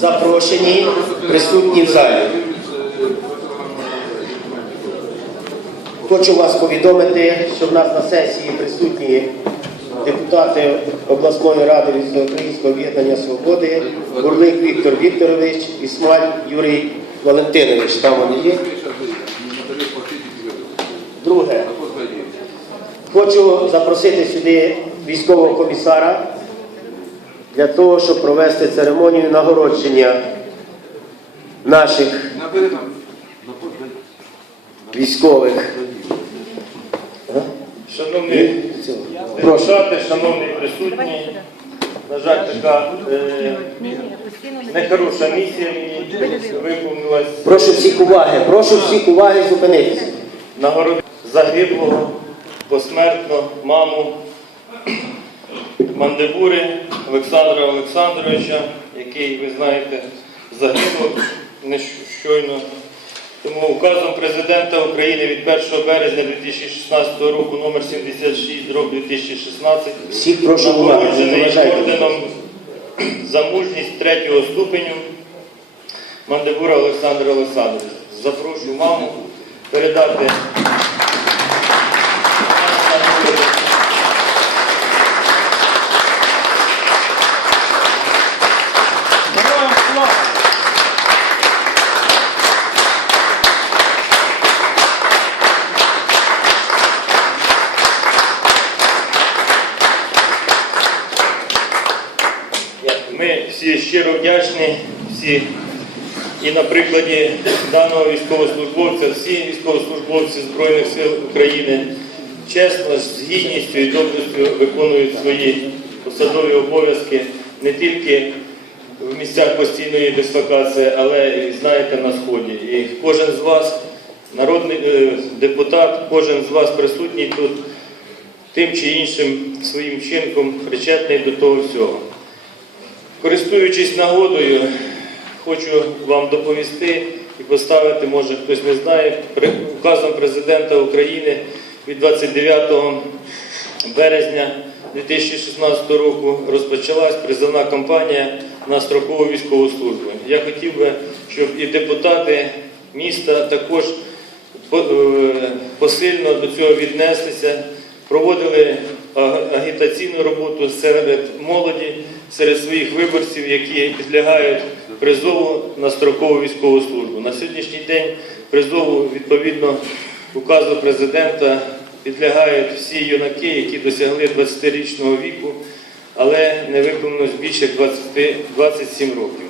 запрошені, присутні в залі. Хочу вас повідомити, що в нас на сесії присутні депутати обласної ради Українського об'єднання свободи, Бурлик Віктор Вікторович і Смаль Юрій Валентинович. Там вони є. Друге. Хочу запросити сюди військового комісара для того, щоб провести церемонію нагородження наших військових. Шановні депутати, шановні присутні, на жаль, така е, нехороша місія мені виповнилась Прошу всіх уваги, прошу всіх уваги зупинитися. нагородити загиблого посмертно маму Мандебури Олександра Олександровича, який, ви знаєте, загинув нещойно. Тому указом президента України від 1 березня 2016 року номер 76 дроб 2016 Всіх прошу нагороджений орденом за мужність третього ступеню Мандебура Олександра Олександровича. Запрошую маму передати. Ми всі щиро вдячні, всі і на прикладі даного військовослужбовця, всі військовослужбовці Збройних сил України чесно, з гідністю і доблестю виконують свої посадові обов'язки не тільки в місцях постійної дислокації, але і знаєте на сході. І кожен з вас, народний е, депутат, кожен з вас присутній тут тим чи іншим своїм вчинком причетний до того всього. Користуючись нагодою, хочу вам доповісти і поставити, може хтось не знає, указом президента України від 29 березня 2016 року розпочалась призовна кампанія на строкову військову службу. Я хотів би, щоб і депутати міста також е, посильно до цього віднеслися, проводили агітаційну роботу серед молоді, серед своїх виборців, які підлягають призову на строкову військову службу. На сьогоднішній день призову відповідно указу президента підлягають всі юнаки, які досягли 20-річного віку, але не виповнилось більше 20, 27 років.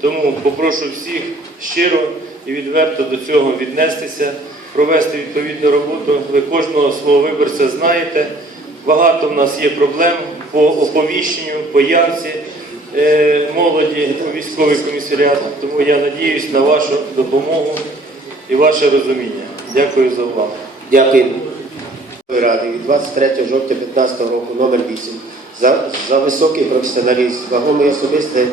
Тому попрошу всіх щиро і відверто до цього віднестися, провести відповідну роботу. Ви кожного свого виборця знаєте. Багато в нас є проблем по оповіщенню, по явці е, молоді у військовий комісаріат. Тому я надіюсь на вашу допомогу і ваше розуміння. Дякую за увагу. Дякую. Ради від 23 жовтня 2015 року номер 8 за, за високий професіоналізм, вагомі особисті,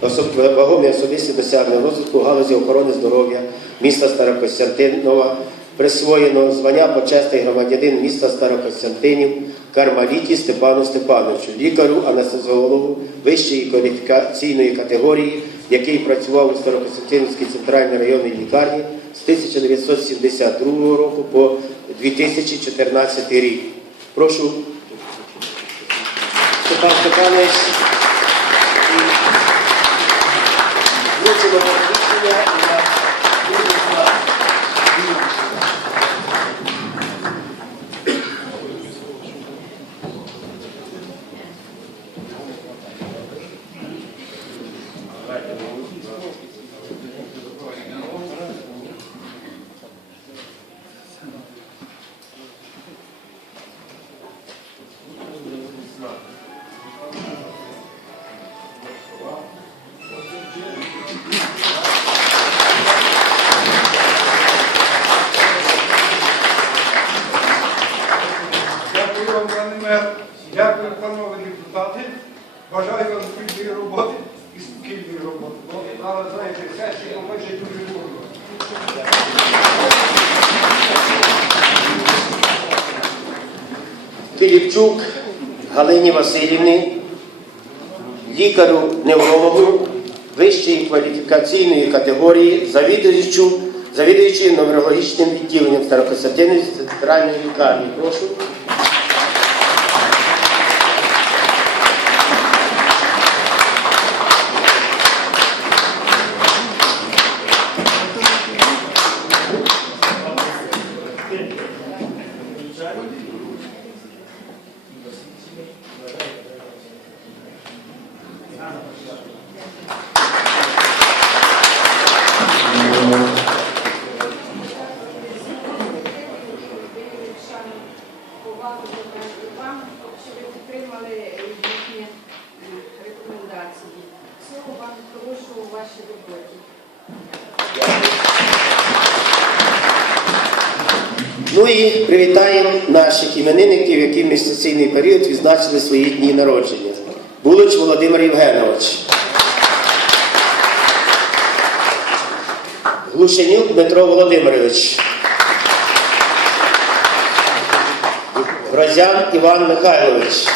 особ, вагомі особисті досягнення розвитку галузі охорони здоров'я міста Старокостянтинова присвоєно звання почесний громадянин міста Старокостянтинів Кармаліті Степану Степановичу, лікарю анестезіологу вищої кваліфікаційної категорії, який працював у Старокостянтинівській центральній районній лікарні з 1972 року по 2014 рік. Прошу, Степан Степанович. Вручимо рішення Дякую панове депутати. Бажаю вам спільної роботи і спокійної роботи. Ну, Але знаєте, сесія майже дуже довго. Філіпчук Галині Васильівні лікарю-неврологу вищої кваліфікаційної категорії, завідуючу, завідуючи неврологічним відділенням Старокостянтинівської центральної лікарні. Прошу. До вам, що ви підтримали їхні е, рекомендації. Всього вам хорошого у вашій роботі. Ну і привітаємо наших іменинників, які в місяційний період відзначили свої дні народження. Булич Володимир Євгенович. Глушенюк Дмитро Володимирович. Грозян Іван Михайлович.